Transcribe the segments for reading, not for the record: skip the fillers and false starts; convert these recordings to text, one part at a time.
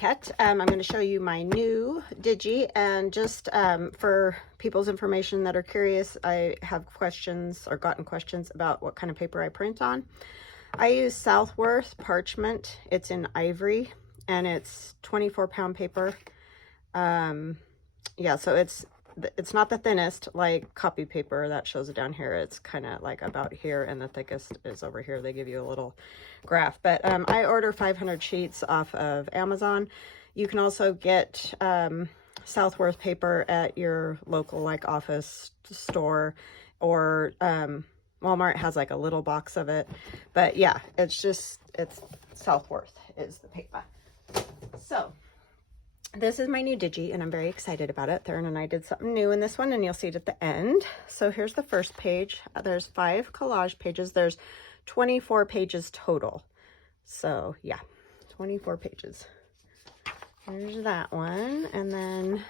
Cut. I'm going to show you my new Digi, and just for people's information that are curious, I have questions or gotten questions about what kind of paper I print on. I use Southworth parchment. It's in ivory and it's 24-pound paper. Yeah, so it's not the thinnest like copy paper that shows it down here. It's kind of like about here, and the thickest is over here. They give you a little graph, but I order 500 sheets off of Amazon. You can also get Southworth paper at your local like office store, or Walmart has like a little box of it. But yeah, it's Southworth is the paper. So this is my new Digi, and I'm very excited about it. Theron and I did something new in this one, and you'll see it at the end. So here's the first page. There's 5 collage pages. There's 24 pages total. So yeah, 24 pages. There's that one, and then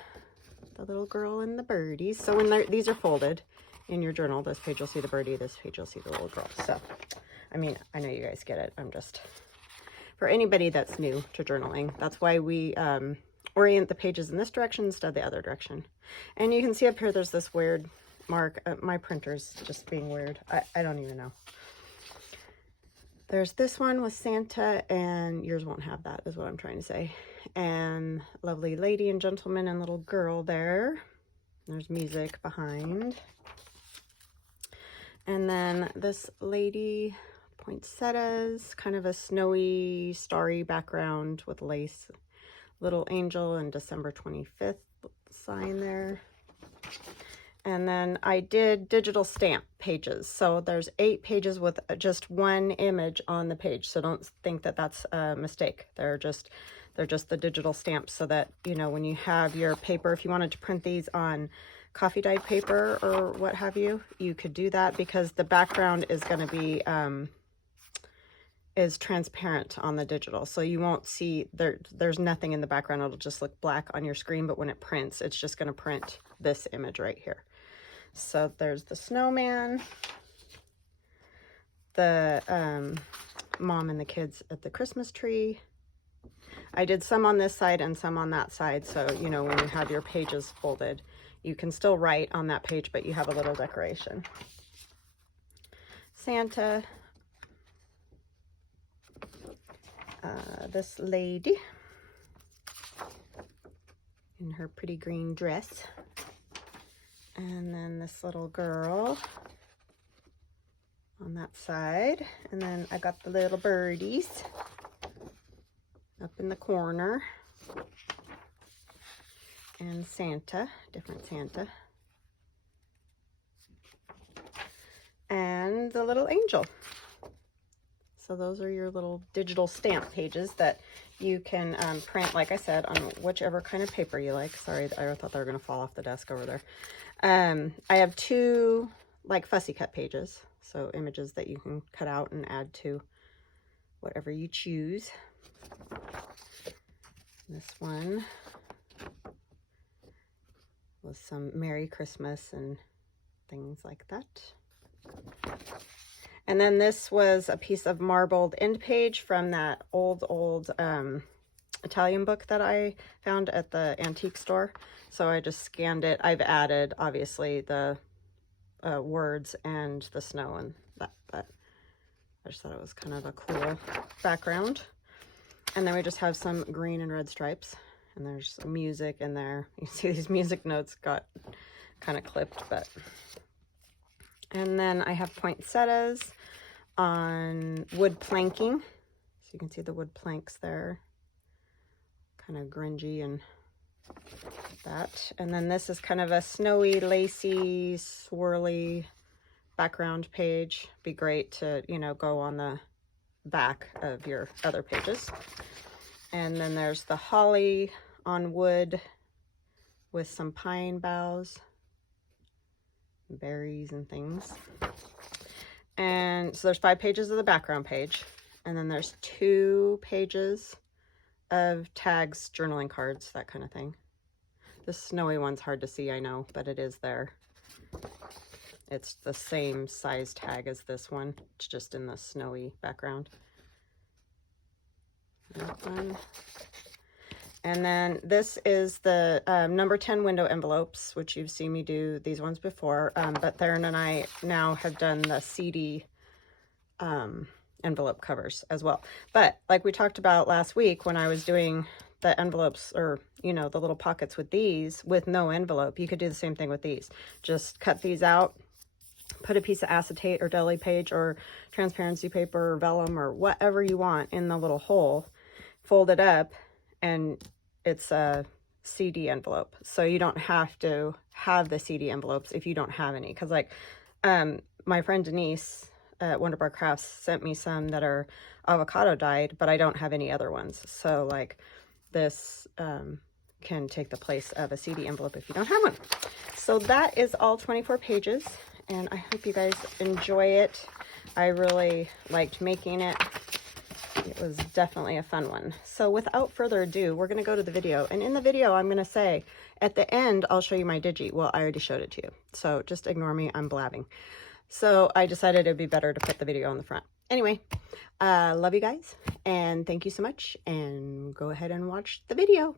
the little girl and the birdies. So when these are folded in your journal, this page you'll see the birdie, this page you'll see the little girl. So, I mean, I know you guys get it. I'm just, for anybody that's new to journaling, that's why we orient the pages in this direction instead of the other direction. And you can see up here there's this weird mark. My printer's just being weird. I don't even know. There's this one with Santa, and yours won't have that, is what I'm trying to say. And lovely lady and gentleman and little girl there. There's music behind. And then this lady, poinsettias, kind of a snowy, starry background with lace. Little angel and December 25th sign there. And then I did digital stamp pages. So there's 8 pages with just one image on the page. So don't think that that's a mistake. They're just the digital stamps, so that, you know, when you have your paper, if you wanted to print these on coffee dyed paper or what have you, you could do that, because the background is going to be is transparent on the digital, so you won't see there's nothing in the background. It'll just look black on your screen, but when it prints, it's just going to print this image right here. So there's the snowman, the mom and the kids at the Christmas tree. I did some on this side and some on that side, so you know, when you have your pages folded, you can still write on that page, but you have a little decoration. Santa, this lady in her pretty green dress, and then this little girl on that side, and then I got the little birdies up in the corner, and Santa, different Santa, and the little angel. So those are your little digital stamp pages that you can print, like I said, on whichever kind of paper you like. Sorry, I thought they were going to fall off the desk over there. I have 2 like fussy cut pages, so images that you can cut out and add to whatever you choose. This one with some Merry Christmas and things like that. And then this was a piece of marbled end page from that old Italian book that I found at the antique store. So I just scanned it. I've added, obviously, the words and the snow and that, but I just thought it was kind of a cool background. And then we just have some green and red stripes, and there's some music in there. You see these music notes got kind of clipped, but. And then I have poinsettias on wood planking. So you can see the wood planks there. Kind of grungy and that. And then this is kind of a snowy, lacy, swirly background page. Be great to, you know, go on the back of your other pages. And then there's the holly on wood with some pine boughs, berries and things. And so there's 5 pages of the background page, and then there's 2 pages of tags, journaling cards, that kind of thing. This snowy one's hard to see, I know, but it is there. It's the same size tag as this one. It's just in the snowy background. That one. And then this is the number 10 window envelopes, which you've seen me do these ones before. But Theron and I now have done the CD envelope covers as well. But like we talked about last week when I was doing the envelopes, or, you know, the little pockets with these with no envelope, you could do the same thing with these. Just cut these out, put a piece of acetate or deli page or transparency paper or vellum or whatever you want in the little hole, fold it up, and it's a CD envelope. So you don't have to have the CD envelopes if you don't have any. Because like my friend Denise at Wonderbar Crafts sent me some that are avocado dyed, but I don't have any other ones. So like this can take the place of a CD envelope if you don't have one. So that is all 24 pages, and I hope you guys enjoy it. I really liked making it. It was definitely a fun one. So without further ado, we're going to go to the video. And in the video, I'm going to say, at the end, I'll show you my digi. Well, I already showed it to you. So just ignore me. I'm blabbing. So I decided it'd be better to put the video on the front. Anyway, love you guys. And thank you so much. And go ahead and watch the video.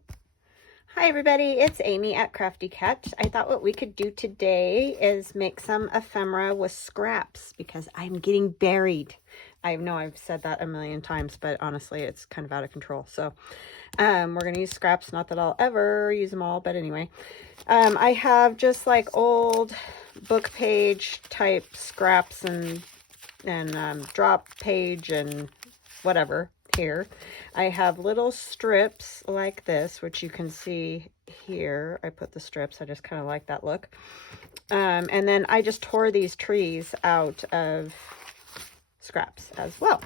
Hi everybody, it's Amy at Crafty Cat. I thought what we could do today is make some ephemera with scraps because I'm getting buried. I know I've said that a million times, but honestly, it's kind of out of control. So we're going to use scraps. Not that I'll ever use them all, but anyway. I have just like old book page type scraps and drop page and whatever here. I have little strips like this, which you can see here. I put the strips. I just kind of like that look. And then I just tore these trees out of scraps as well.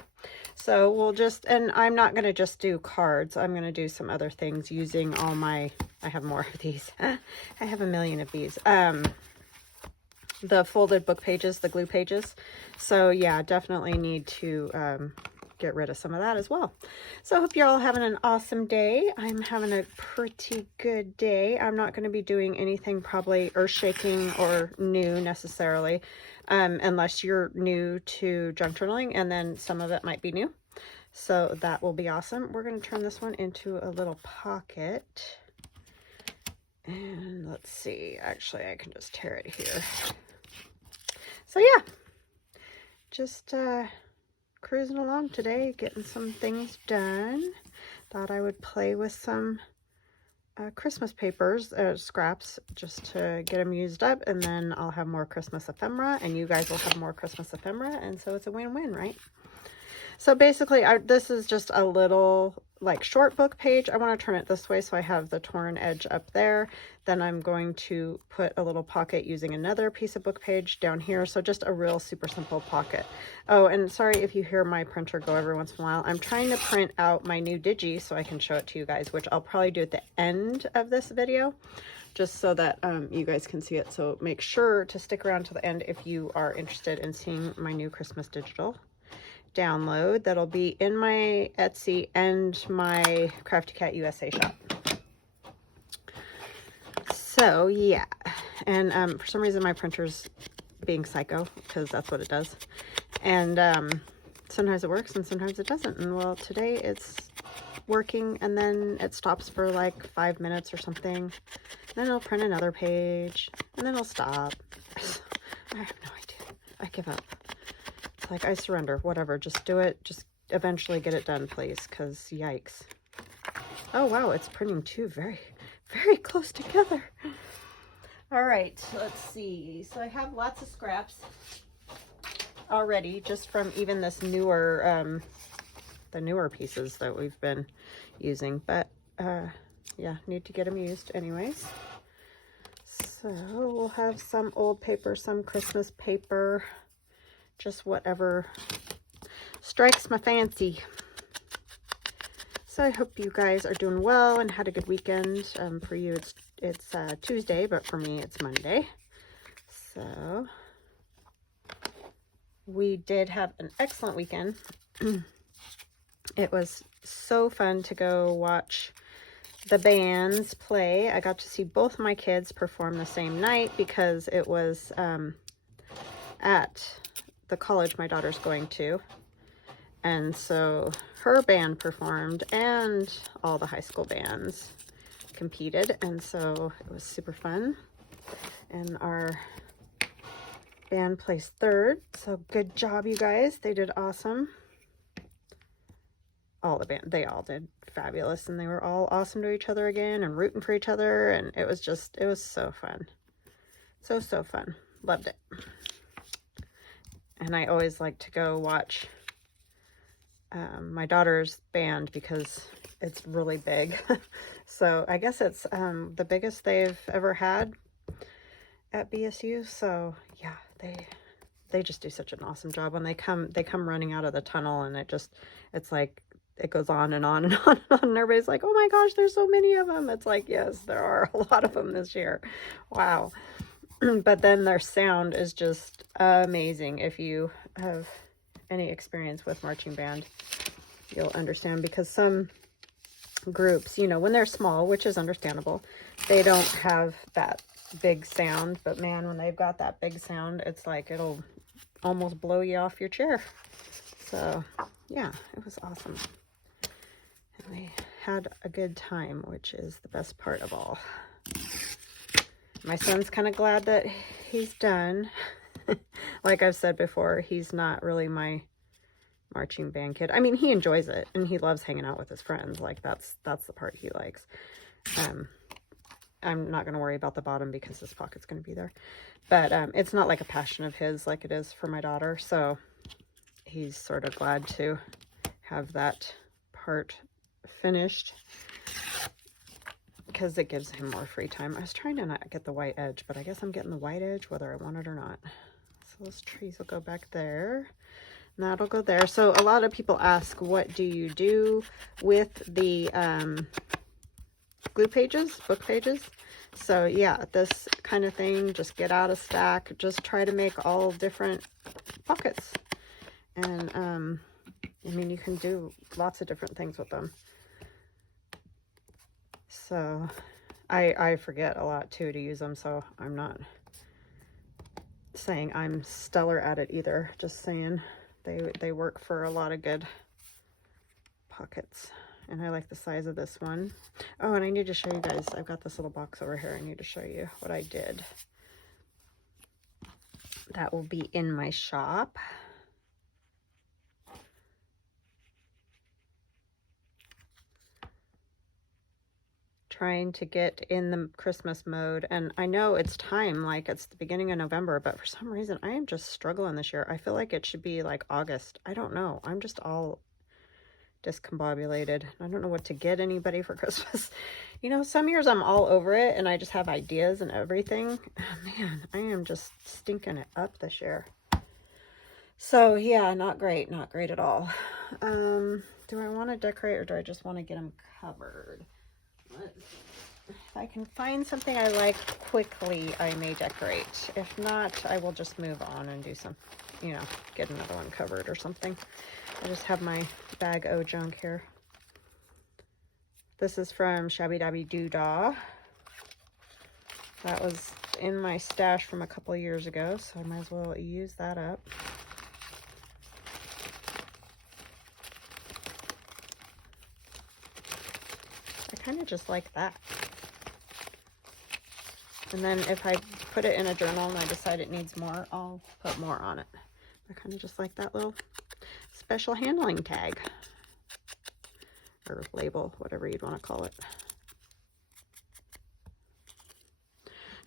So we'll just, and I'm not going to just do cards. I'm going to do some other things using all my, I have more of these. I have a million of these. The folded book pages, the glue pages. So yeah, definitely need to get rid of some of that as well. So I hope you're all having an awesome day. I'm having a pretty good day. I'm not going to be doing anything probably earth-shaking or new necessarily, unless you're new to junk journaling, and then some of it might be new. So that will be awesome. We're going to turn this one into a little pocket. And let's see, actually I can just tear it here. So yeah, just cruising along today, getting some things done. Thought I would play with some Christmas papers, scraps, just to get them used up, and then I'll have more Christmas ephemera, and you guys will have more Christmas ephemera, and so it's a win-win, right? So basically, this is just a little, like, short book page. I want to turn it this way so I have the torn edge up there. Then I'm going to put a little pocket using another piece of book page down here. So just a real super simple pocket. Oh, and sorry if you hear my printer go every once in a while. I'm trying to print out my new digi so I can show it to you guys, which I'll probably do at the end of this video, just so that you guys can see it. So make sure to stick around to the end if you are interested in seeing my new Christmas digital download. That'll be in my Etsy and my Crafty Cat USA shop. So yeah, and for some reason my printer's being psycho, because that's what it does, and sometimes it works and sometimes it doesn't. And well, today it's working, and then it stops for like 5 minutes or something, and then it'll print another page, and then it'll stop. I have no idea. I give up. Like, I surrender, whatever, just do it, just eventually get it done, please, because yikes. Oh wow, it's printing two very, very close together. All right, let's see. So I have lots of scraps already, just from even this newer, the newer pieces that we've been using, but yeah, need to get them used anyways. So we'll have some old paper, some Christmas paper, just whatever strikes my fancy. So I hope you guys are doing well and had a good weekend. For you it's Tuesday, but for me it's Monday. So we did have an excellent weekend. It was so fun to go watch the bands play. I got to see both my kids perform the same night because it was at the college my daughter's going to, And so her band performed and all the high school bands competed. And so it was super fun. And our band placed third. So good job, you guys. They did awesome. All the band, they all did fabulous. And they were all awesome to each other again and rooting for each other. And it was so fun. So fun. Loved it. And I always like to go watch my daughter's band because it's really big. So I guess it's the biggest they've ever had at BSU. So yeah, they just do such an awesome job. When they come running out of the tunnel, and it's like it goes on and on and on and on, and everybody's like, oh my gosh, there's so many of them. It's like, yes, there are a lot of them this year. Wow. But then their sound is just amazing. If you have any experience with marching band, you'll understand, because some groups, you know, when they're small, which is understandable, they don't have that big sound. But man, when they've got that big sound, it's like it'll almost blow you off your chair. So yeah, it was awesome. And they had a good time, which is the best part of all. My son's kind of glad that he's done. Like I've said before, he's not really my marching band kid. I mean, he enjoys it and he loves hanging out with his friends. Like that's the part he likes. I'm not going to worry about the bottom because this pocket's going to be there. But it's not like a passion of his like it is for my daughter. So he's sort of glad to have that part finished, because it gives him more free time. I was trying to not get the white edge, but I guess I'm getting the white edge whether I want it or not. So those trees will go back there. And that'll go there. So a lot of people ask, what do you do with the glue pages, book pages? So yeah, this kind of thing, just get out a stack, just try to make all different pockets. And I mean, you can do lots of different things with them. So I forget a lot too to use them, so I'm not saying I'm stellar at it either. Just saying they work for a lot of good pockets. And I like the size of this one. Oh, and I need to show you guys, I've got this little box over here. I need to show you what I did. That will be in my shop. Trying to get in the Christmas mode, and I know it's time, like it's the beginning of November, but for some reason I am just struggling this year. I feel like it should be like August. I don't know, I'm just all discombobulated. I don't know what to get anybody for Christmas. You know, some years I'm all over it and I just have ideas and everything. Oh, man, I am just stinking it up this year. So yeah, not great at all. Do I want to decorate or do I just want to get them covered? If I can find something I like quickly, I may decorate. If not, I will just move on and do some, you know, get another one covered or something. I just have my bag o' junk here. This is from Shabby Dabby Doodah. That was in my stash from a couple of years ago, so I might as well use that up. I kind of just like that. And then if I put it in a journal and I decide it needs more, I'll put more on it. I kind of just like that little special handling tag or label, whatever you'd want to call it.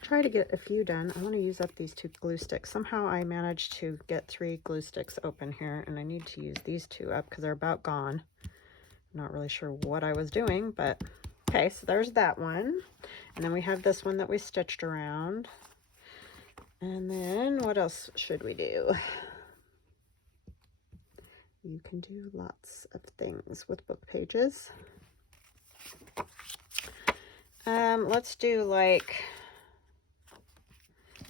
Try to get a few done. I want to use up these 2 glue sticks. Somehow I managed to get 3 glue sticks open here, and I need to use these 2 up because they're about gone. I'm not really sure what I was doing, but okay, so there's that one. And then we have this one that we stitched around. And then what else should we do? You can do lots of things with book pages. Let's do like,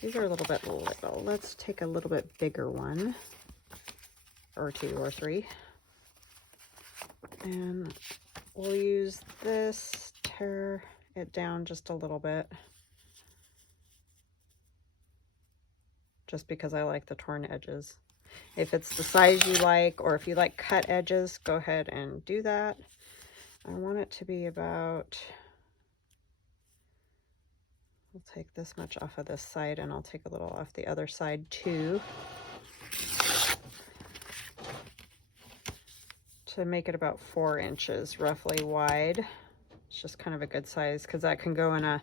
these are a little bit little. Let's take a little bit bigger one, or 2 or 3. And we'll use this, tear it down just a little bit. Just because I like the torn edges. if it's the size you like, or if you like cut edges, go ahead and do that. I want it to be about, I'll take this much off of this side, and I'll take a little off the other side too, to make it about 4 inches roughly wide. It's just kind of a good size, because that can go in a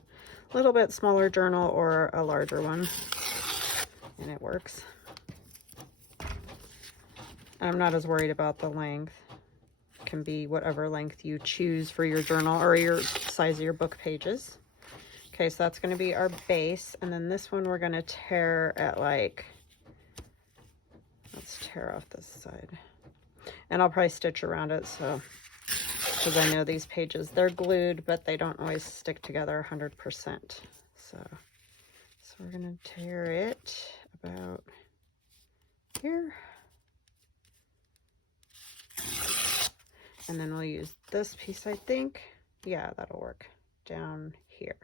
little bit smaller journal or a larger one, and it works. I'm not as worried about the length. It can be whatever length you choose for your journal or your size of your book pages. Okay, so that's going to be our base, and then this one we're going to tear at like, let's tear off this side, and I'll probably stitch around it, so, because I know these pages, they're glued, but they don't always stick together 100%. So we're going to tear it about here. And then we'll use this piece, I think. Yeah, that'll work. Down here.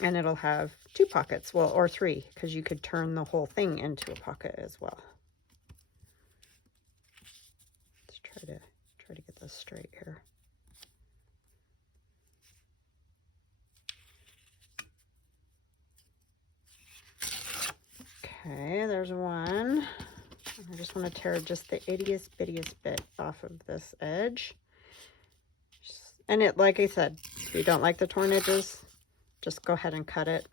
And it'll have 2 pockets, well, or 3, because you could turn the whole thing into a pocket as well. Let's try to get this straight here. Okay, there's one. I just want to tear just the ittiest bittiest bit off of this edge. And it, like I said, if you don't like the torn edges, just go ahead and cut it.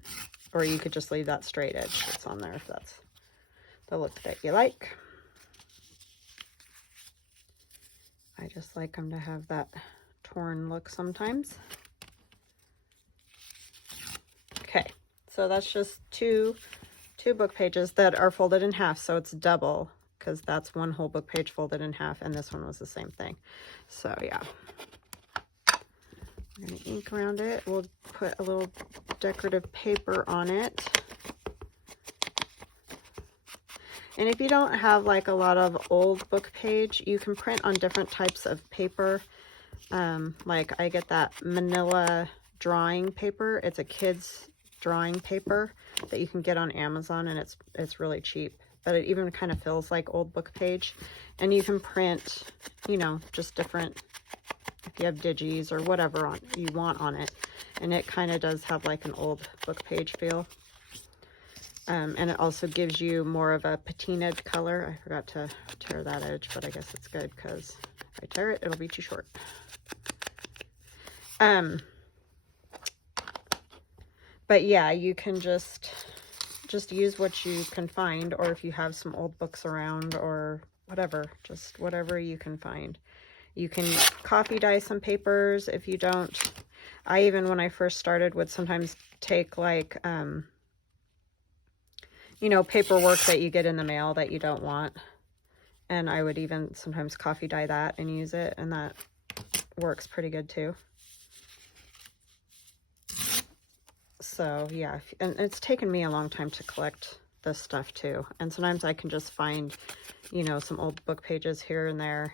Or you could just leave that straight edge that's on there if that's the look that you like. I just like them to have that torn look sometimes. Okay, so that's just two book pages that are folded in half, so it's double, because that's one whole book page folded in half, and this one was the same thing. So yeah, we're going to ink around it. We'll put a little decorative paper on it. And if you don't have like a lot of old book page, you can print on different types of paper. Like I get that manila drawing paper. It's a kid's drawing paper that you can get on Amazon, and it's really cheap, but it even kind of feels like old book page. And you can print, you know, just different, if you have digis or whatever you want on it, and it kind of does have like an old book page feel. And it also gives you more of a patinaed color. I forgot to tear that edge, but I guess it's good, because if I tear it, it'll be too short. But yeah, you can just use what you can find, or if you have some old books around or whatever, just whatever you can find. You can coffee dye some papers if you don't. I even, when I first started, would sometimes take like, you know, paperwork that you get in the mail that you don't want. And I would even sometimes coffee dye that and use it, and that works pretty good too. So yeah, and it's taken me a long time to collect this stuff too. And sometimes I can just find, you know, some old book pages here and there,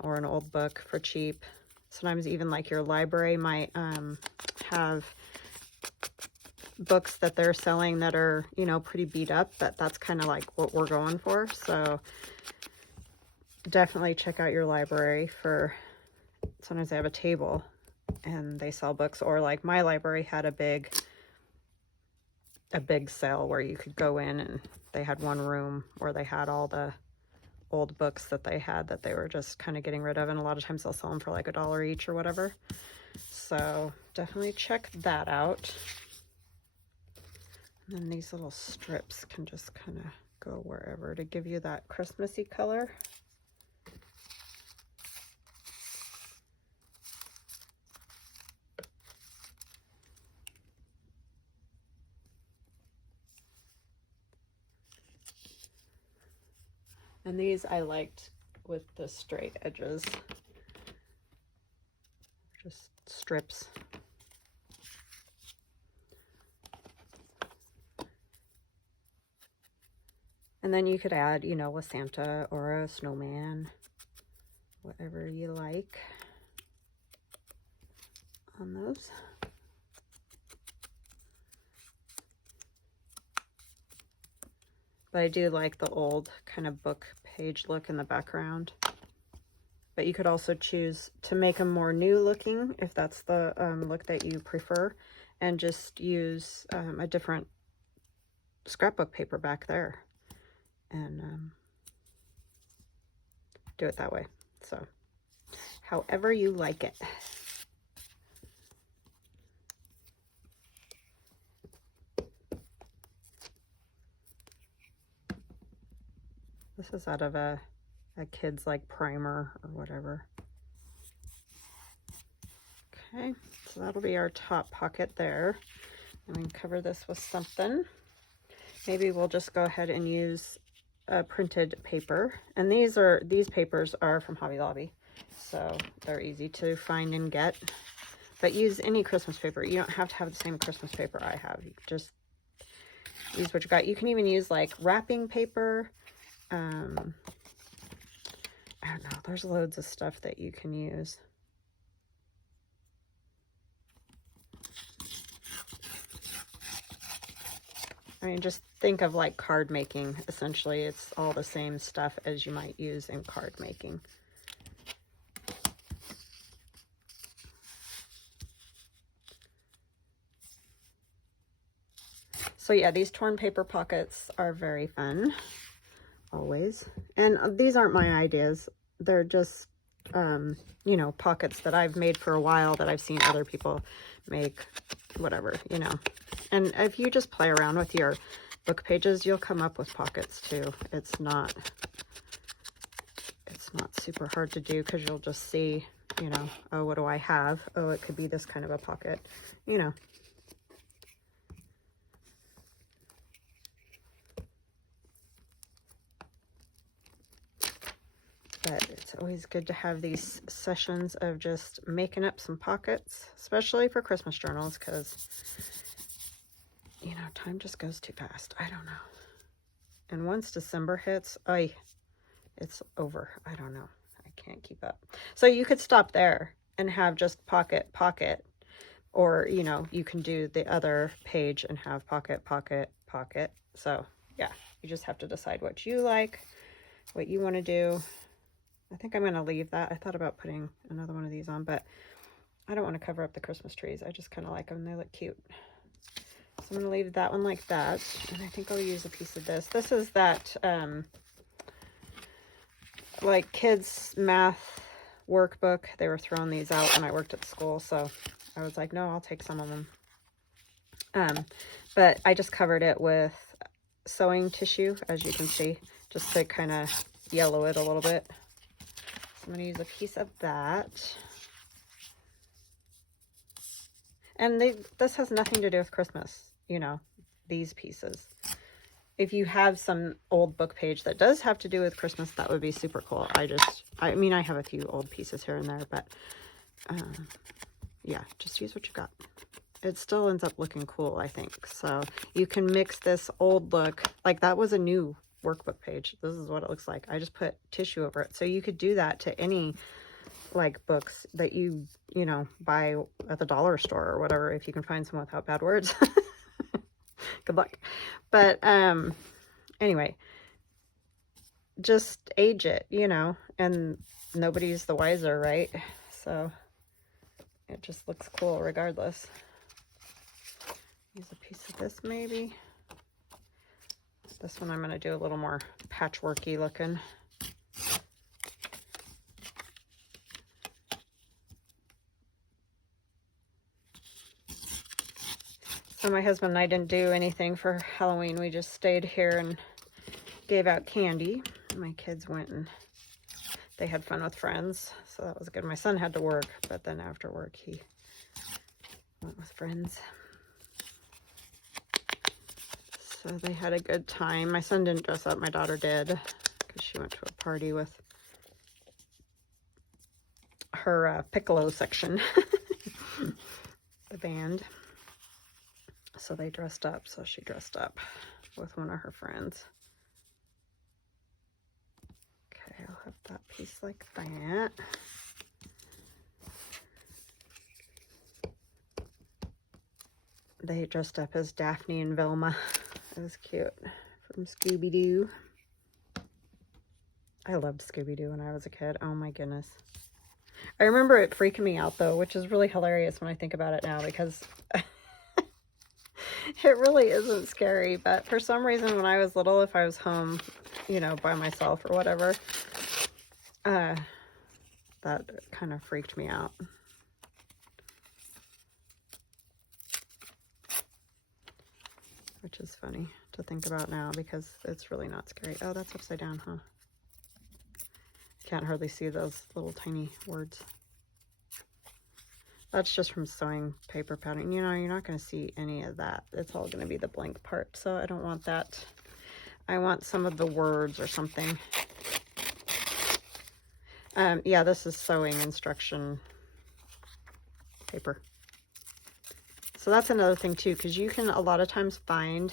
or an old book for cheap. Sometimes even like your library might have books that they're selling that are, you know, pretty beat up, but that's kind of like what we're going for. So definitely check out your library for, sometimes they have a table and they sell books, or like my library had a big sale where you could go in, and they had one room where they had all the old books that they had that they were just kind of getting rid of, and a lot of times they'll sell them for like $1 each or whatever. So definitely check that out. And then these little strips can just kind of go wherever to give you that Christmassy color. And these I liked with the straight edges, just strips. And then you could add, you know, a Santa or a snowman, whatever you like on those. But I do like the old kind of book page look in the background. But you could also choose to make them more new looking if that's the look that you prefer, and just use a different scrapbook paper back there and do it that way. So however you like it. This is out of a kid's like primer or whatever. Okay, so that'll be our top pocket there. And we can cover this with something. Maybe we'll just go ahead and use a printed paper. And these papers are from Hobby Lobby, so they're easy to find and get. But use any Christmas paper. You don't have to have the same Christmas paper I have. You just use what you got. You can even use like wrapping paper. I don't know. There's loads of stuff that you can use. I mean, just think of like card making. Essentially, it's all the same stuff as you might use in card making. So yeah, these torn paper pockets are very fun, always. And these aren't my ideas. They're just, you know, pockets that I've made for a while that I've seen other people make, whatever, you know. And if you just play around with your book pages, you'll come up with pockets too. It's not super hard to do, because you'll just see, you know, oh, what do I have? Oh, it could be this kind of a pocket, you know. But it's always good to have these sessions of just making up some pockets, especially for Christmas journals, because, you know, time just goes too fast. I don't know. And once December hits, it's over. I don't know. I can't keep up. So you could stop there and have just pocket, pocket. Or, you know, you can do the other page and have pocket, pocket, pocket. So, yeah, you just have to decide what you like, what you want to do. I think I'm going to leave that. I thought about putting another one of these on, but I don't want to cover up the Christmas trees. I just kind of like them. They look cute. So I'm going to leave that one like that. And I think I'll use a piece of this. This is that, like, kids' math workbook. They were throwing these out when I worked at school. So I was like, no, I'll take some of them. But I just covered it with sewing tissue, as you can see, just to kind of yellow it a little bit. I'm going to use a piece of that. And this has nothing to do with Christmas, you know, these pieces. If you have some old book page that does have to do with Christmas, that would be super cool. I mean, I have a few old pieces here and there, but yeah, just use what you got. It still ends up looking cool, I think. So you can mix this old look, like that was a new workbook page. This is what it looks like. I just put tissue over it. So you could do that to any like books that you know, buy at the dollar store or whatever, if you can find some without bad words. Good luck. But anyway, just age it, you know, and nobody's the wiser, right? So it just looks cool regardless. Use a piece of this maybe. This one I'm going to do a little more patchworky looking. So my husband and I didn't do anything for Halloween. We just stayed here and gave out candy. My kids went and they had fun with friends, so that was good. My son had to work, but then after work he went with friends. So they had a good time. My son didn't dress up. My daughter did, because she went to a party with her piccolo section, the band. So they dressed up. So she dressed up with one of her friends. Okay, I'll have that piece like that. They dressed up as Daphne and Velma. It was cute for from Scooby-Doo. I loved Scooby-Doo when I was a kid. Oh my goodness. I remember it freaking me out though, which is really hilarious when I think about it now, because it really isn't scary. But for some reason when I was little, if I was home, you know, by myself or whatever, that kind of freaked me out. Which is funny to think about now because it's really not scary. Oh, that's upside down, huh? Can't hardly see those little tiny words. That's just from sewing paper pattern. You know, you're not going to see any of that. It's all going to be the blank part. So I don't want that. I want some of the words or something. Yeah, this is sewing instruction paper. So that's another thing too, because you can a lot of times find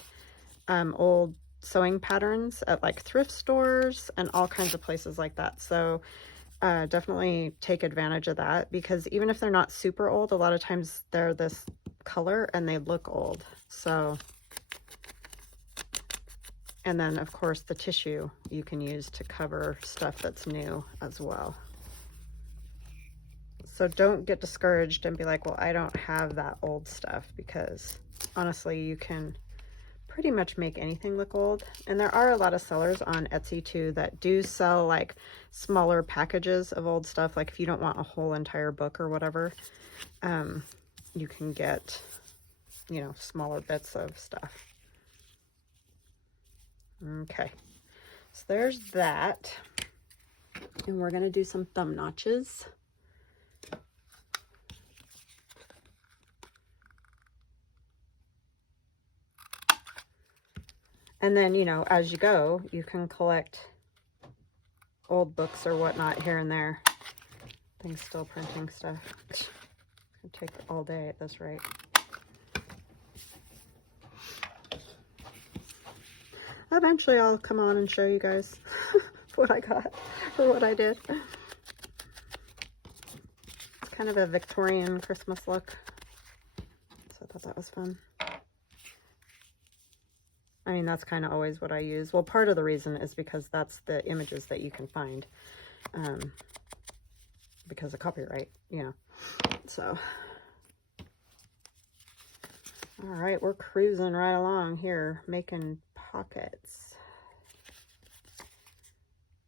old sewing patterns at like thrift stores and all kinds of places like that. So definitely take advantage of that, because even if they're not super old, a lot of times they're this color and they look old. So, and then of course the tissue you can use to cover stuff that's new as well. So don't get discouraged and be like, well, I don't have that old stuff, because honestly, you can pretty much make anything look old. And there are a lot of sellers on Etsy too that do sell like smaller packages of old stuff. Like if you don't want a whole entire book or whatever, you can get, you know, smaller bits of stuff. Okay, so there's that. And we're going to do some thumb notches. And then, you know, as you go, you can collect old books or whatnot here and there. Things still printing stuff. It's going to take all day at this rate. Eventually I'll come on and show you guys what I got or what I did. It's kind of a Victorian Christmas look. So I thought that was fun. I mean, that's kind of always what I use. Well, part of the reason is because that's the images that you can find, because of copyright, you know. So, all right, we're cruising right along here, making pockets.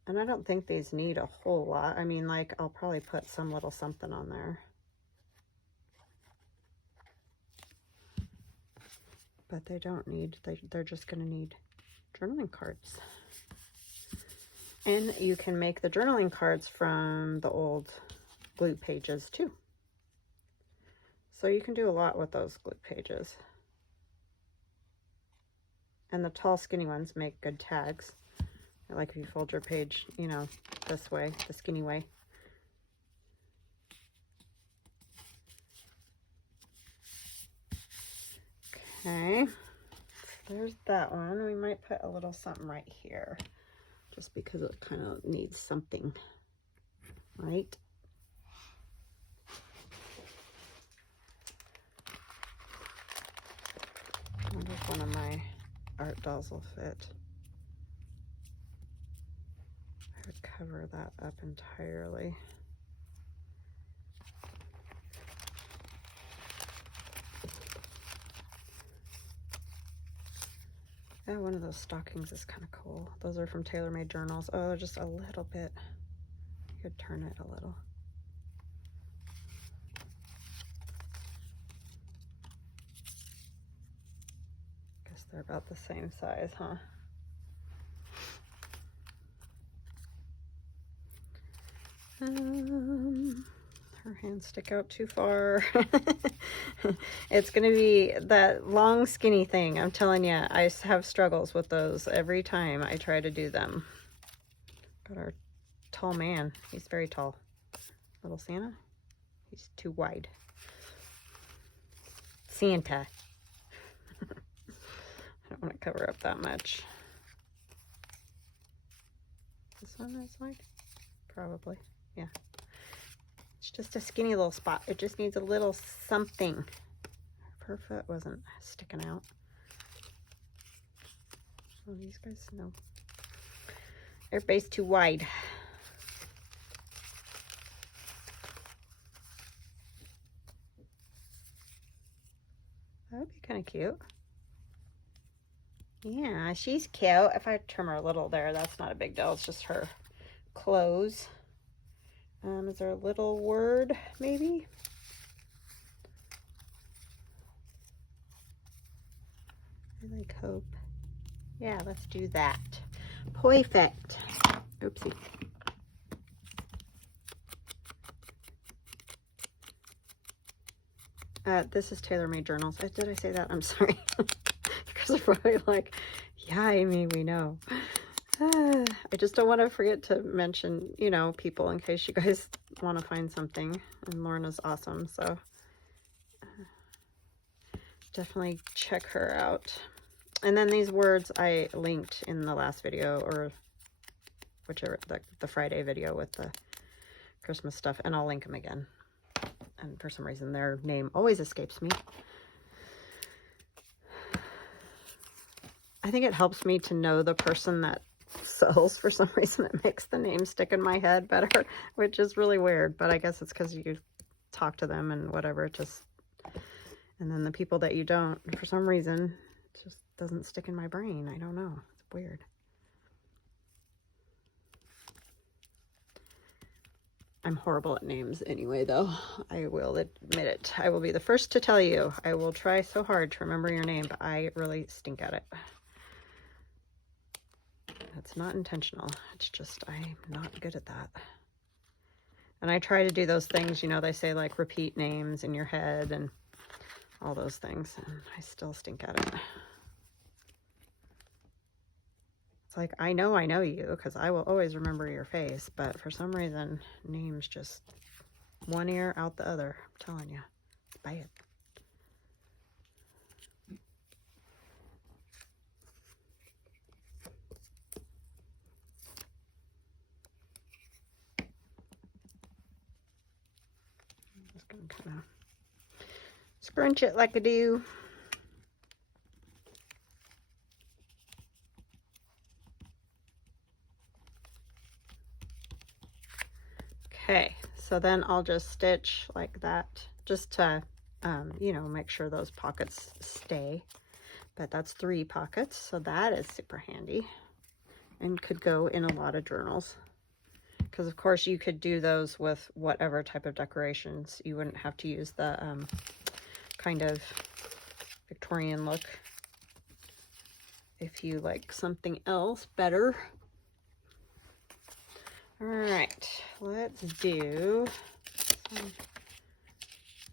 And I don't think these need a whole lot. I mean, like, I'll probably put some little something on there. But they don't need, they're just going to need journaling cards. And you can make the journaling cards from the old glue pages too. So you can do a lot with those glue pages. And the tall skinny ones make good tags. Like if you fold your page, you know, this way, the skinny way. Okay, so there's that one. We might put a little something right here, just because it kind of needs something, right? I wonder if one of my art dolls will fit. I would cover that up entirely. Yeah, one of those stockings is kind of cool. Those are from Tailor Made Journals. Oh, they're just a little bit. You could turn it a little. Guess they're about the same size, huh? Her hands stick out too far. It's gonna be that long skinny thing. I'm telling you, I have struggles with those every time I try to do them. Got our tall man. He's very tall. Little Santa. He's too wide. Santa. I don't want to cover up that much. This one is like, probably, yeah. It's just a skinny little spot. It just needs a little something. Her foot wasn't sticking out. Oh, these guys, no. Everybody's too wide. That would be kind of cute. Yeah, she's cute. If I trim her a little there, that's not a big deal. It's just her clothes. Is there a little word, maybe? I like hope. Yeah, let's do that. Perfect. Oopsie. This is Tailor Made Journals. Did I say that? I'm sorry. Because they're probably like, yeah, Amy, we know. I just don't want to forget to mention, you know, people in case you guys want to find something. And Lorna's awesome, so definitely check her out. And then these words I linked in the last video, or whichever, the Friday video with the Christmas stuff, and I'll link them again. And for some reason, their name always escapes me. I think it helps me to know the person that sells. For some reason, it makes the name stick in my head better, which is really weird. But I guess it's because you talk to them and whatever. It just, and then the people that you don't, for some reason, it just doesn't stick in my brain. I don't know. It's weird. I'm horrible at names anyway, though. I will admit it. I will be the first to tell you. I will try so hard to remember your name, but I really stink at it. That's not intentional. It's just I'm not good at that. And I try to do those things, you know, they say like repeat names in your head and all those things, and I still stink at it. Like, I know you, because I will always remember your face, but for some reason, names just one ear out the other. I'm telling you, it's bad. I'm just going to kind of scrunch it like I do. Okay, so then I'll just stitch like that, just to, you know, make sure those pockets stay. But that's 3 pockets, so that is super handy and could go in a lot of journals. Because, of course, you could do those with whatever type of decorations. You wouldn't have to use the kind of Victorian look if you like something else better. All right, let's do,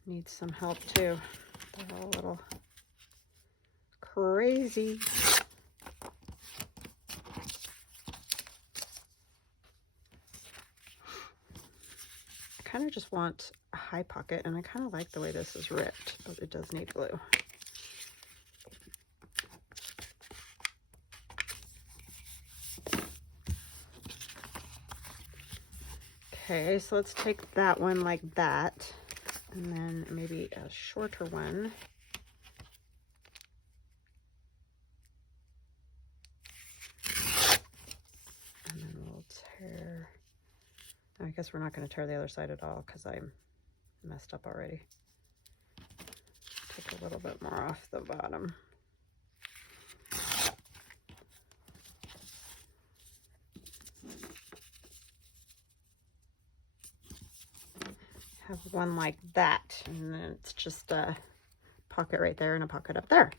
need some help too. They're all a little crazy. I kind of just want a high pocket, and I kind of like the way this is ripped, but it does need glue. Okay, so let's take that one like that, and then maybe a shorter one. And then we'll tear, I guess we're not going to tear the other side at all because I'm messed up already. Take a little bit more off the bottom. Have one like that, and then it's just a pocket right there and a pocket up there.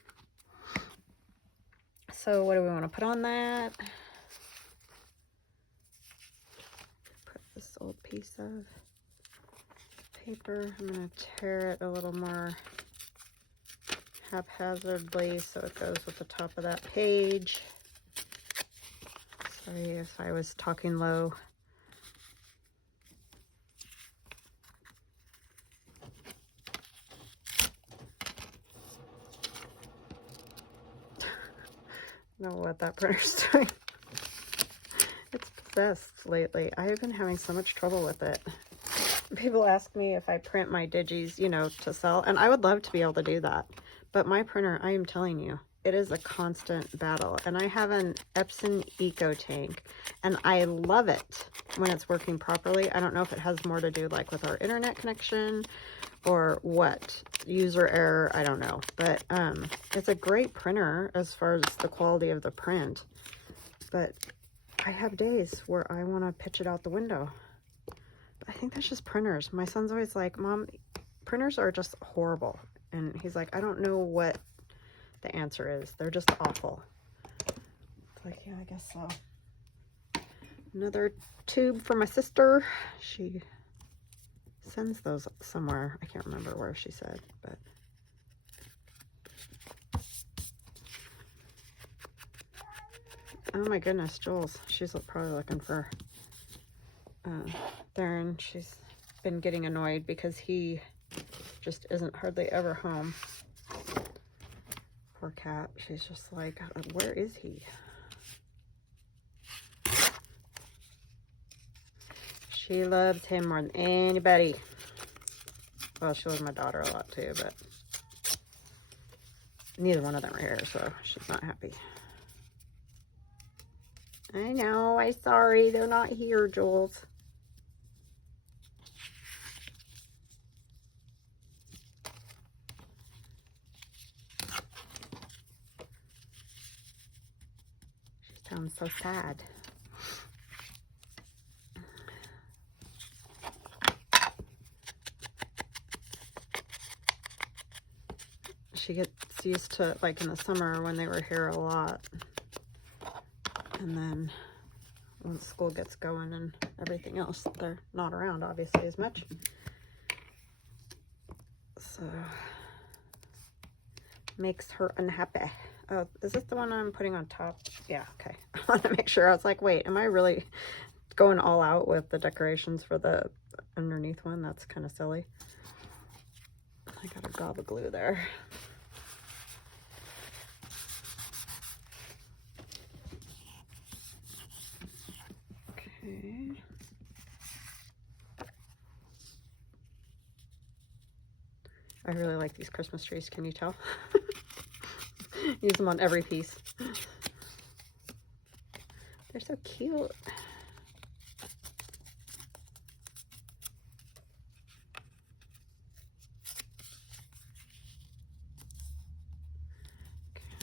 So what do we want to put on that? Put this old piece of paper. I'm going to tear it a little more haphazardly so it goes with the top of that page. Sorry if I was talking low. I don't know what that printer's doing. It's possessed lately. I have been having so much trouble with it. People ask me if I print my digis, you know, to sell, and I would love to be able to do that. But my printer, I am telling you, it is a constant battle. And I have an Epson Eco Tank, and I love it when it's working properly. I don't know if it has more to do like with our internet connection or what, user error, I don't know. But it's a great printer as far as the quality of the print. But I have days where I want to pitch it out the window. But I think that's just printers. My son's always like, Mom, printers are just horrible. And he's like, I don't know what the answer is. They're just awful. It's like, yeah, I guess so. Another tube for my sister. She sends those somewhere. I can't remember where she said, but oh my goodness, Jules. She's probably looking for Theron. She's been getting annoyed because he just isn't hardly ever home. Poor cat. She's just like, where is he? She loves him more than anybody. Well, she loves my daughter a lot too, but neither one of them are here, so she's not happy. I know, I'm sorry, they're not here, Jules. She sounds so sad. She gets used to, like in the summer when they were here a lot. And then once school gets going and everything else, they're not around obviously as much. So, makes her unhappy. Oh, is this the one I'm putting on top? Yeah, okay. I want to make sure. I was like, wait, am I really going all out with the decorations for the underneath one? That's kind of silly. I got a gob of glue there. Okay. I really like these Christmas trees, can you tell? Use them on every piece. They're so cute.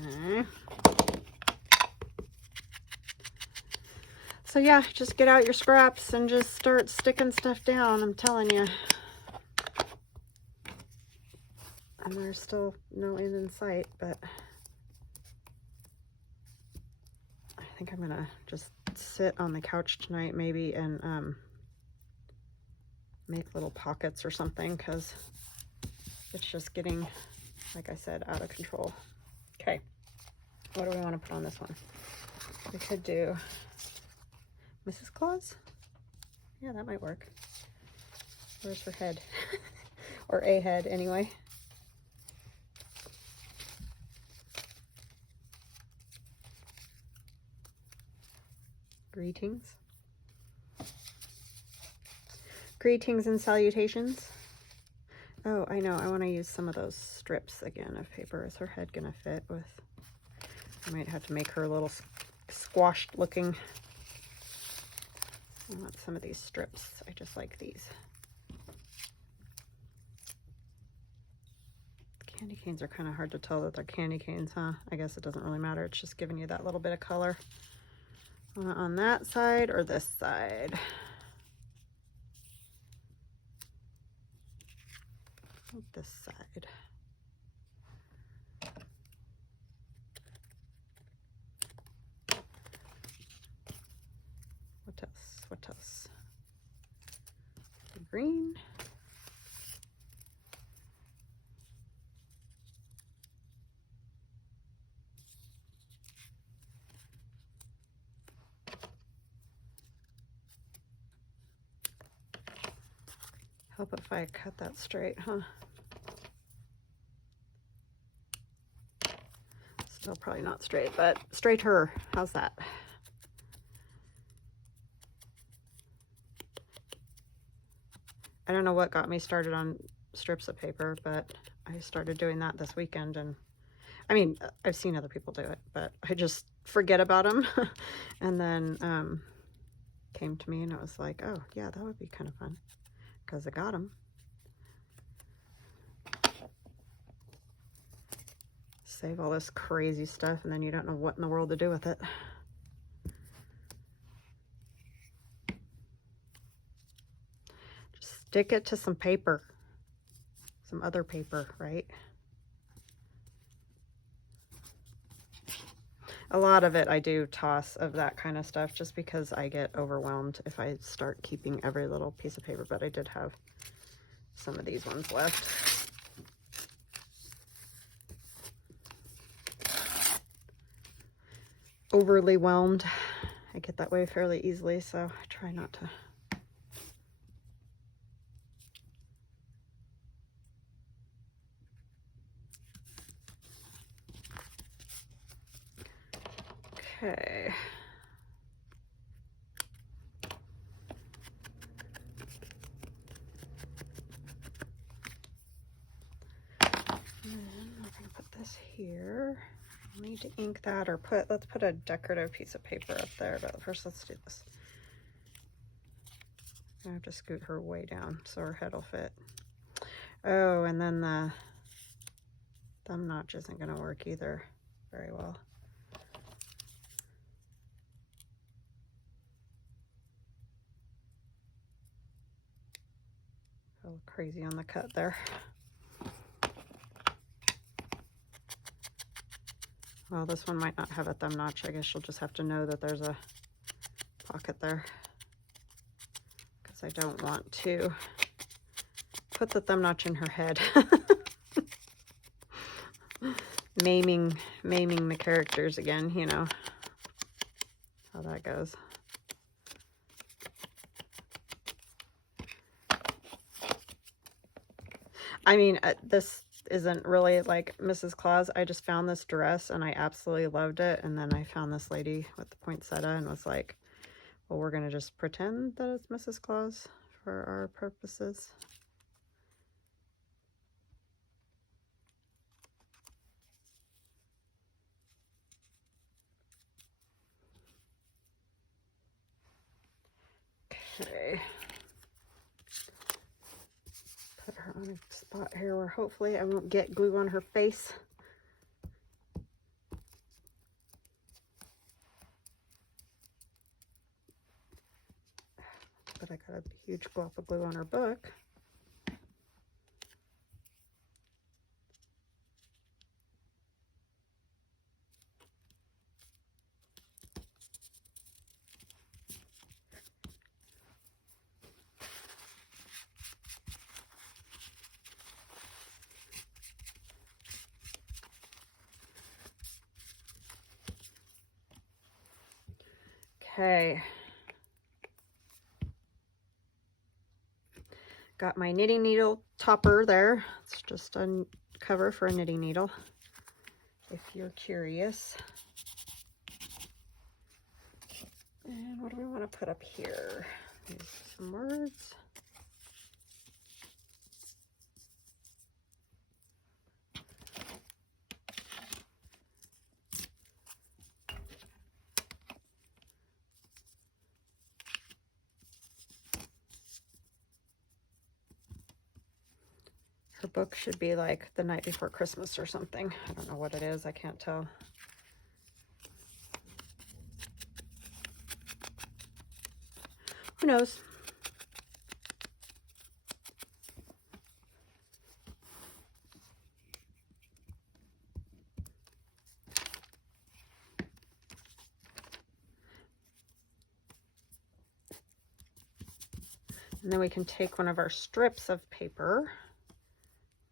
Okay. So yeah, just get out your scraps and just start sticking stuff down, I'm telling you. And there's still no end in sight, but I think I'm gonna just sit on the couch tonight maybe and make little pockets or something, because it's just getting, like I said, out of control. Okay, what do we want to put on this one? We could do Mrs. Claus? Yeah, that might work. Where's her head? Or a head, anyway. Greetings. Greetings and salutations. Oh, I know. I want to use some of those strips again of paper. Is her head going to fit with... I might have to make her a little squashed looking. I want some of these strips. I just like these. Candy canes are kind of hard to tell that they're candy canes, huh? I guess it doesn't really matter. It's just giving you that little bit of color. On that side or this side? This side. What else? What else? The green. Help if I cut that straight, huh? Still probably not straight, but straighter. How's that? I don't know what got me started on strips of paper, but I started doing that this weekend, and I mean, I've seen other people do it, but I just forget about them. And then came to me and it was like, oh yeah, that would be kind of fun because I got them. Save all this crazy stuff and then you don't know what in the world to do with it. Just stick it to some paper, some other paper, right? A lot of it I do toss of that kind of stuff just because I get overwhelmed if I start keeping every little piece of paper, but I did have some of these ones left. Overly whelmed. I get that way fairly easily, so I try not to. Okay. And we're going to put this here. I need to ink that or let's put a decorative piece of paper up there, but first let's do this. I have to scoot her way down so her head will fit. Oh, and then the thumb notch isn't going to work either very well. A little crazy on the cut there. Well, this one might not have a thumb notch. I guess you'll just have to know that there's a pocket there. Because I don't want to put the thumb notch in her head. maiming the characters again, you know how that goes. I mean, this isn't really like Mrs. Claus. I just found this dress and I absolutely loved it. And then I found this lady with the poinsettia and was like, well, we're going to just pretend that it's Mrs. Claus for our purposes. Okay. Put her on a spot here where hopefully I won't get glue on her face. But I got a huge glop of glue on her book. Okay. Got my knitting needle topper there. It's just a cover for a knitting needle, if you're curious. And what do we want to put up here? Maybe some words. Her book should be like The Night Before Christmas or something. I don't know what it is. I can't tell. Who knows? And then we can take one of our strips of paper,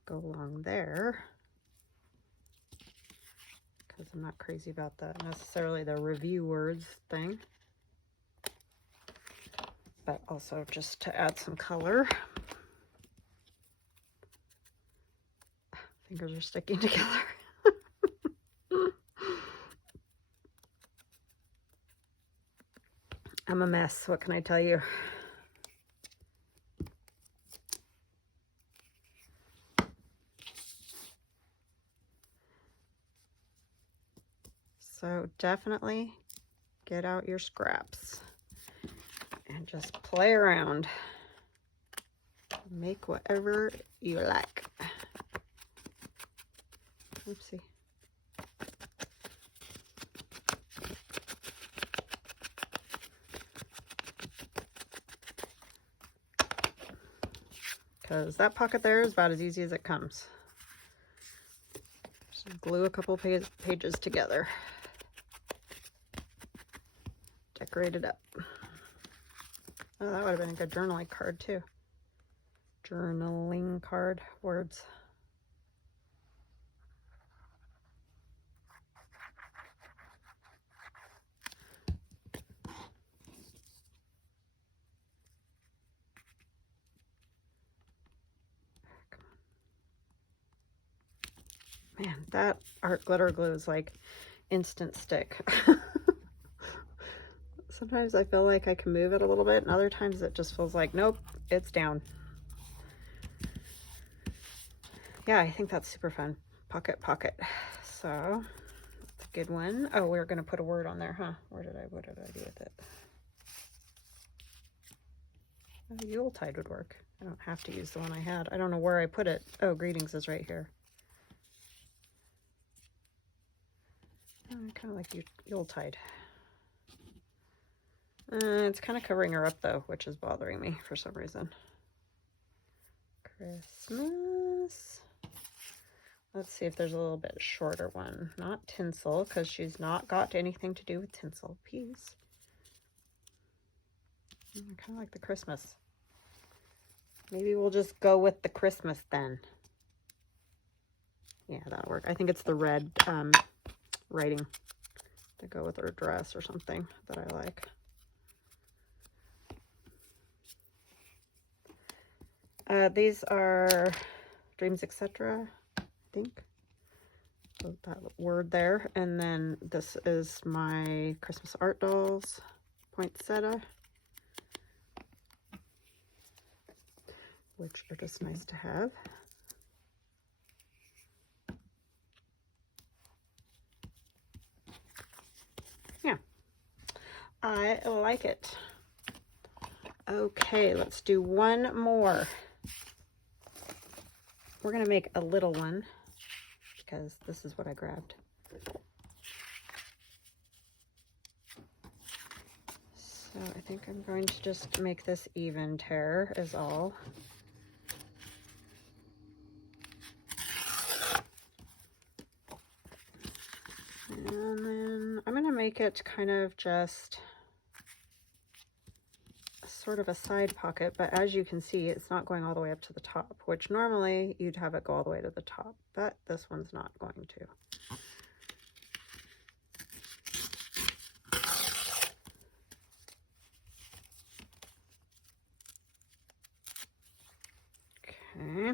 go along there, because I'm not crazy about that necessarily the review words thing, but also just to add some color. Fingers are sticking together. I'm a mess, what can I tell you? So definitely get out your scraps and just play around. Make whatever you like. Oopsie. Because that pocket there is about as easy as it comes. Just glue a couple pages together. Decorate it up. Oh, that would have been a good journaling card too. Journaling card, words. Man, that art glitter glue is like instant stick. Sometimes I feel like I can move it a little bit, and other times it just feels like, nope, it's down. Yeah, I think that's super fun. Pocket. So, that's a good one. Oh, we're going to put a word on there, huh? What did I do with it? Oh, Yuletide would work. I don't have to use the one I had. I don't know where I put it. Oh, greetings is right here. Oh, I kind of like Yuletide. It's kind of covering her up though, which is bothering me for some reason. Christmas. Let's see if there's a little bit shorter one. Not tinsel, because she's not got anything to do with tinsel. Peace. I kind of like the Christmas. Maybe we'll just go with the Christmas then. Yeah, that'll work. I think it's the red writing to go with her dress or something that I like. These are Dreams, etc. I think. So that word there. And then this is my Christmas art dolls poinsettia, which are just nice to have. Yeah, I like it. Okay, let's do one more. We're going to make a little one because this is what I grabbed. So I think I'm going to just make this even tear is all. And then I'm going to make it kind of just sort of a side pocket, but as you can see, it's not going all the way up to the top, which normally you'd have it go all the way to the top, but this one's not going to. Okay.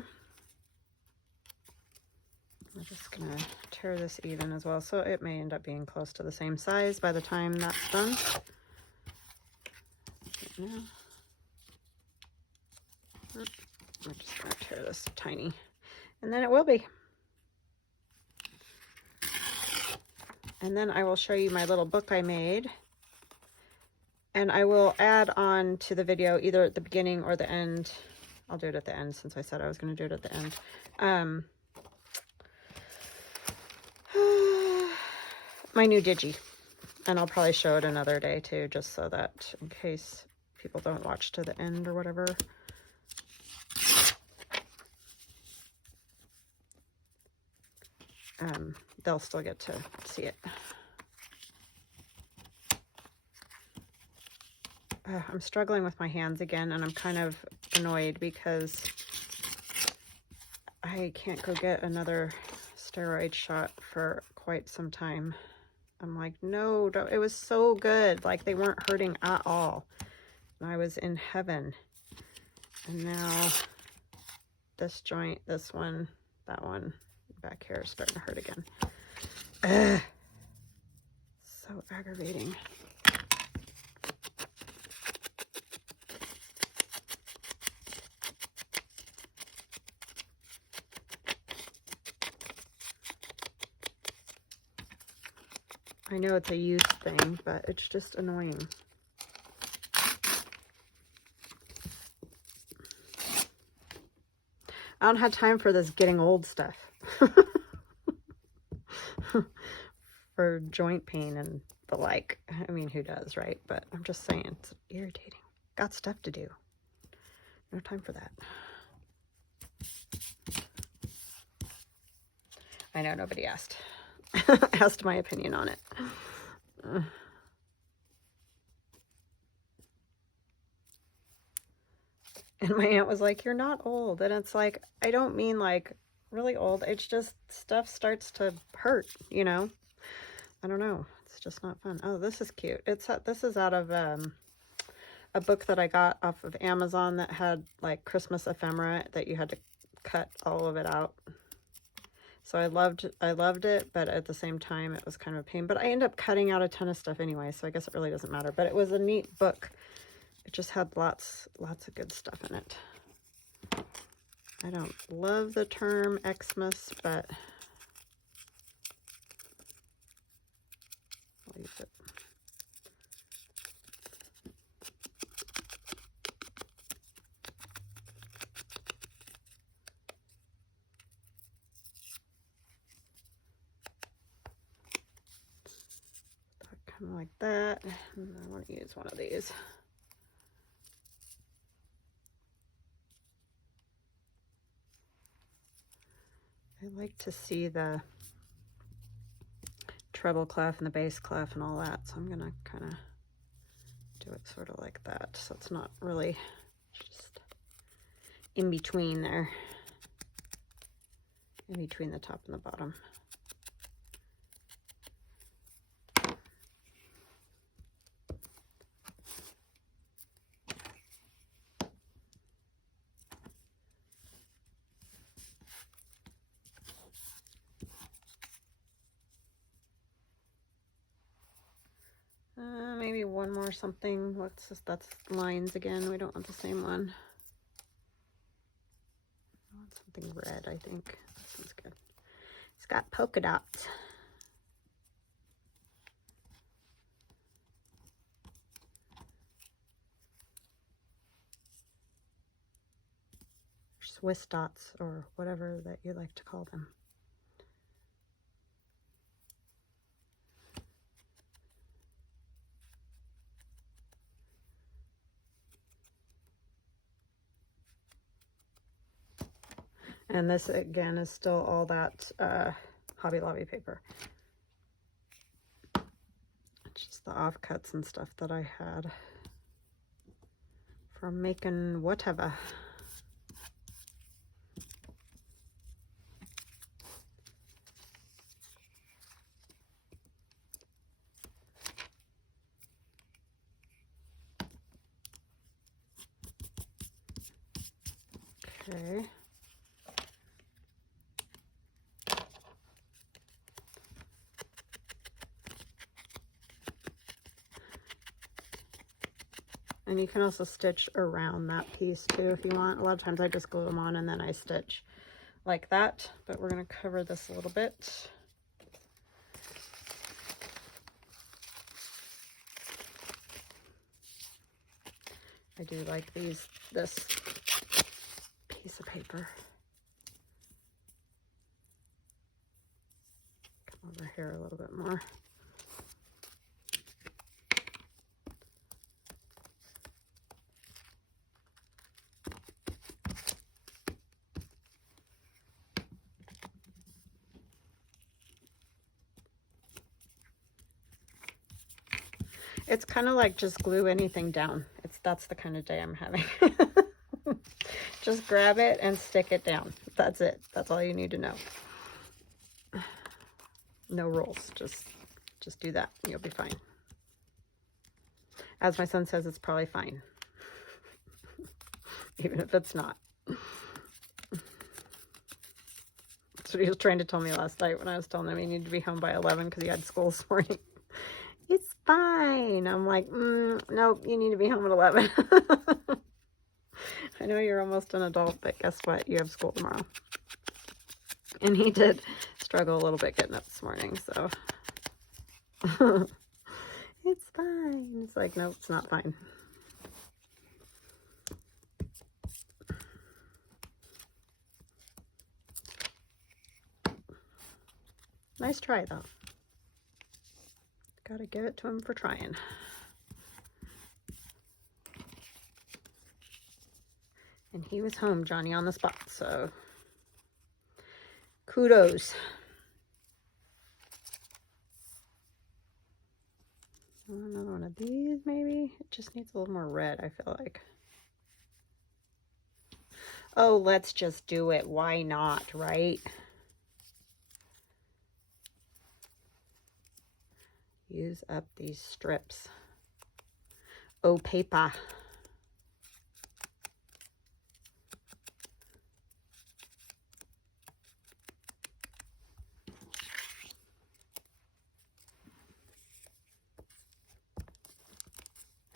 I'm just gonna tear this even as well, so it may end up being close to the same size by the time that's done. Now, I'm just going to tear this tiny, and then it will be. And then I will show you my little book I made, and I will add on to the video either at the beginning or the end. I'll do it at the end since I said I was going to do it at the end. My new digi, and I'll probably show it another day too, just so that in case people don't watch to the end or whatever. They'll still get to see it. I'm struggling with my hands again, and I'm kind of annoyed because I can't go get another steroid shot for quite some time. I'm like, no, don't. It was so good. Like, they weren't hurting at all. And I was in heaven. And now this joint, this one, that one back here is starting to hurt again. Ugh. So aggravating. I know it's a use thing, but it's just annoying. I don't have time for this getting old stuff. For joint pain and the like. I mean, who does, right? But I'm just saying, it's irritating. Got stuff to do. No time for that. I know nobody asked. Asked my opinion on it. And my aunt was like, you're not old. And it's like, I don't mean like really old. It's just stuff starts to hurt, you know? I don't know. It's just not fun. Oh, this is cute. This is out of a book that I got off of Amazon that had like Christmas ephemera that you had to cut all of it out. So I loved it, but at the same time it was kind of a pain. But I end up cutting out a ton of stuff anyway, so I guess it really doesn't matter. But it was a neat book. It just had lots of good stuff in it. I don't love the term Xmas, but I'll use it. Kind of like that. And I want to use one of these. I like to see the treble clef and the bass clef and all that, so I'm gonna kind of do it sort of like that, so it's not really just in between there, in between the top and the bottom. Maybe one more something. What's this? That's lines again. We don't want the same one. I want something red, I think. This one's good. It's got polka dots. Swiss dots, or whatever that you like to call them. And this, again, is still all that Hobby Lobby paper. It's just the offcuts and stuff that I had from making whatever. Okay. And you can also stitch around that piece too if you want. A lot of times I just glue them on and then I stitch like that, but we're going to cover this a little bit. I do like this piece of paper. Come over here a little bit more. It's kind of like just glue anything down. That's the kind of day I'm having. Just grab it and stick it down. That's it. That's all you need to know. No rules. Just do that. You'll be fine. As my son says, it's probably fine. Even if it's not. That's what he was trying to tell me last night when I was telling him he needed to be home by 11 because he had school this morning. It's fine. I'm like, nope, you need to be home at 11. I know you're almost an adult, but guess what? You have school tomorrow. And he did struggle a little bit getting up this morning, so It's fine. It's like, no, it's not fine. Nice try, though. Gotta give it to him for trying. And he was home, Johnny on the spot, so kudos. Another one of these, maybe? It just needs a little more red, I feel like. Oh, let's just do it. Why not, right? Use up these strips. Oh, paper.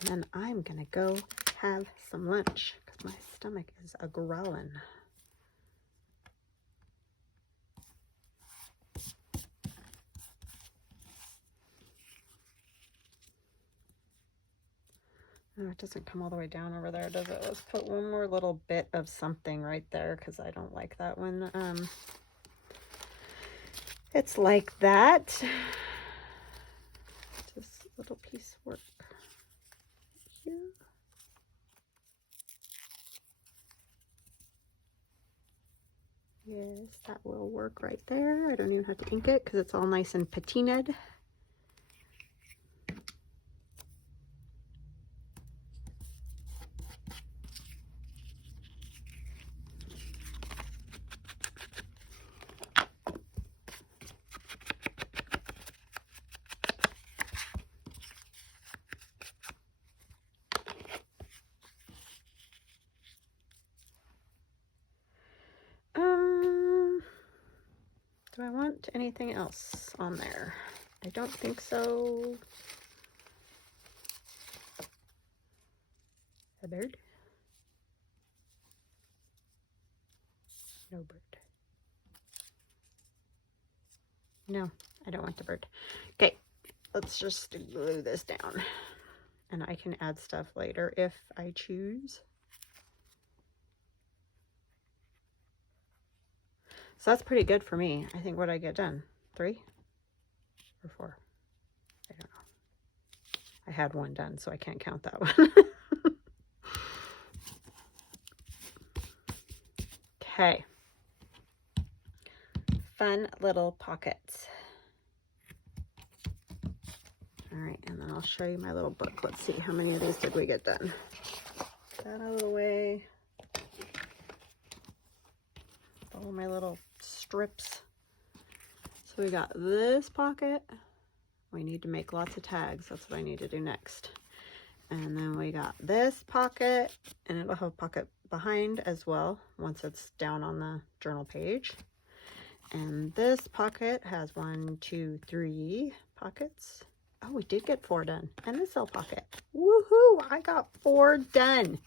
And then I'm gonna go have some lunch because my stomach is a growling. Oh, it doesn't come all the way down over there, does it? Let's put one more little bit of something right there because I don't like that when it's like that. Just a little piece work here. Yes, that will work right there. I don't even have to ink it because it's all nice and patinaed. Do I want anything else on there? I don't think so. A bird? No bird. No, I don't want the bird. Okay, let's just glue this down. And I can add stuff later if I choose. So that's pretty good for me. I think what I get done, 3 or 4. I don't know. I had one done, so I can't count that one. Okay. Fun little pockets. All right, and then I'll show you my little book. Let's see, how many of these did we get done? That out of the way. All my little strips. So we got this pocket. We need to make lots of tags. That's what I need to do next. And then we got this pocket, and it'll have a pocket behind as well once it's down on the journal page. And this pocket has 1, 2, 3 pockets. Oh, we did get 4 done. And this cell pocket. Woohoo! I got 4 done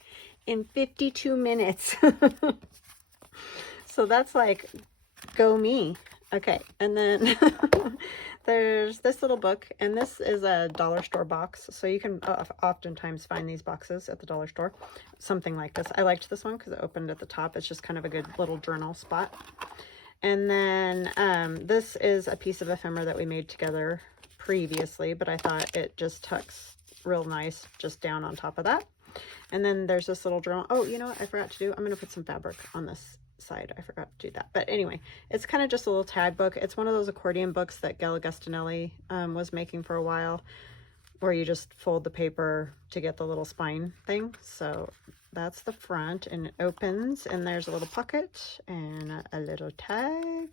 in 52 minutes. So that's like, go me. Okay, and then there's this little book, and this is a dollar store box. So you can oftentimes find these boxes at the dollar store. Something like this. I liked this one because it opened at the top. It's just kind of a good little journal spot. And then this is a piece of ephemera that we made together previously, but I thought it just tucks real nice just down on top of that. And then there's this little journal. Oh, you know what I forgot to do? I'm going to put some fabric on this side. I forgot to do that. But anyway, it's kind of just a little tag book. It's one of those accordion books that Gail Agostinelli was making for a while, where you just fold the paper to get the little spine thing. So that's the front, and it opens, and there's a little pocket and a little tag.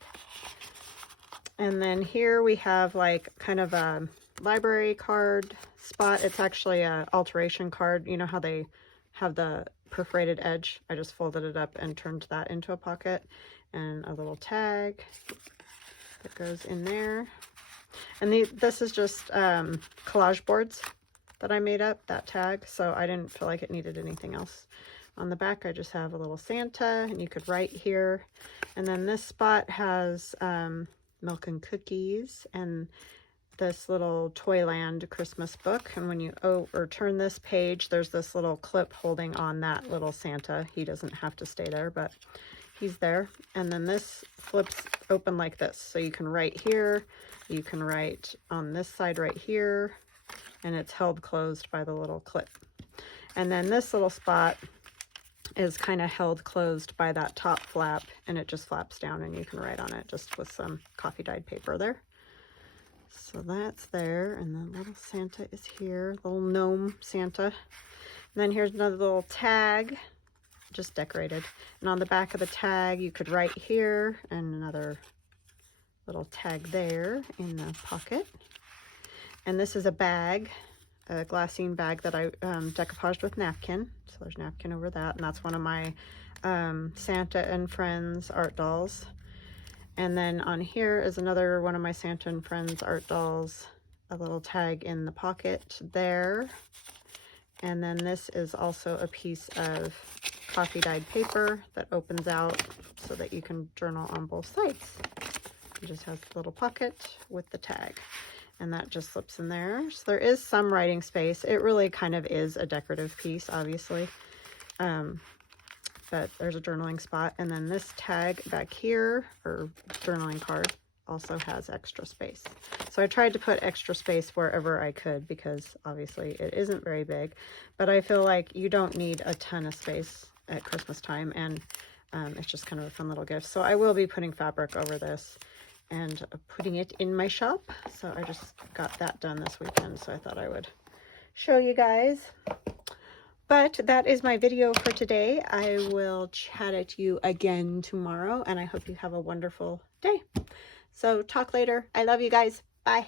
And then here we have like kind of a library card spot. It's actually a alteration card. You know how they have the perforated edge? I just folded it up and turned that into a pocket, and a little tag that goes in there. And this is just collage boards that I made up, that tag, so I didn't feel like it needed anything else. On the back, I just have a little Santa, and you could write here. And then this spot has milk and cookies, and this little Toyland Christmas book, and when you turn this page, there's this little clip holding on that little Santa. He doesn't have to stay there, but he's there. And then this flips open like this, so you can write here, you can write on this side right here, and it's held closed by the little clip. And then this little spot is kind of held closed by that top flap, and it just flaps down and you can write on it just with some coffee dyed paper there. So that's there, and the little Santa is here, little gnome Santa. And then here's another little tag, just decorated. And on the back of the tag, you could write here, and another little tag there in the pocket. And this is a bag, a glassine bag that I decoupaged with napkin. So there's napkin over that, and that's one of my Santa and Friends art dolls. And then on here is another one of my Santa and Friends art dolls, a little tag in the pocket there. And then this is also a piece of coffee dyed paper that opens out so that you can journal on both sides. It just has a little pocket with the tag, and that just slips in there. So there is some writing space. It really kind of is a decorative piece, obviously. But there's a journaling spot. And then this tag back here, or journaling card, also has extra space. So I tried to put extra space wherever I could, because obviously it isn't very big. But I feel like you don't need a ton of space at Christmas time, and it's just kind of a fun little gift. So I will be putting fabric over this and putting it in my shop. So I just got that done this weekend, so I thought I would show you guys. But that is my video for today. I will chat at you again tomorrow, and I hope you have a wonderful day. So talk later. I love you guys. Bye.